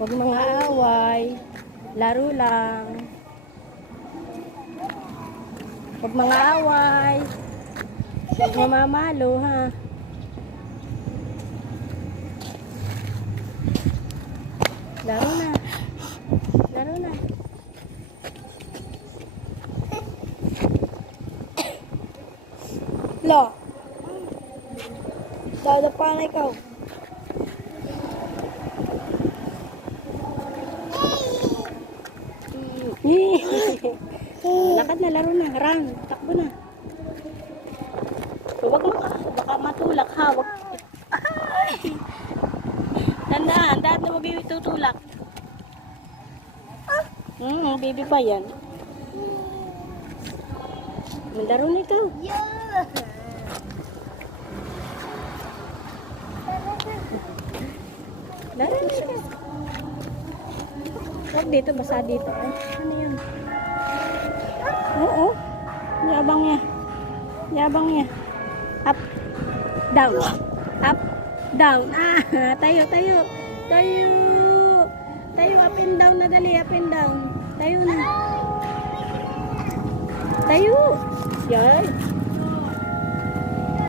Huwag mga away. Laro lang. Huwag mga away. Huwag mamamalo, ha? Laro na. Laro na. Lo. Dadapa na ikaw. Lakad na, laro na. Run. Takbo na. Huwag mo ka. Baka matulak, ha? Huwag. Ay! Tandaan. Dahil na huwag yung itutulak. Baby pa yan. Laro na ikaw. Yeah. Laro na ikaw. Huwag dito, basa dito. Ay, ano yan? Oo. Yabang niya. Yabang niya. Up. Down. Up. Down. Ah, tayo, tayo. Tayo. Tayo, up and down na dali. Up and down. Tayo na. Tayo. Yan.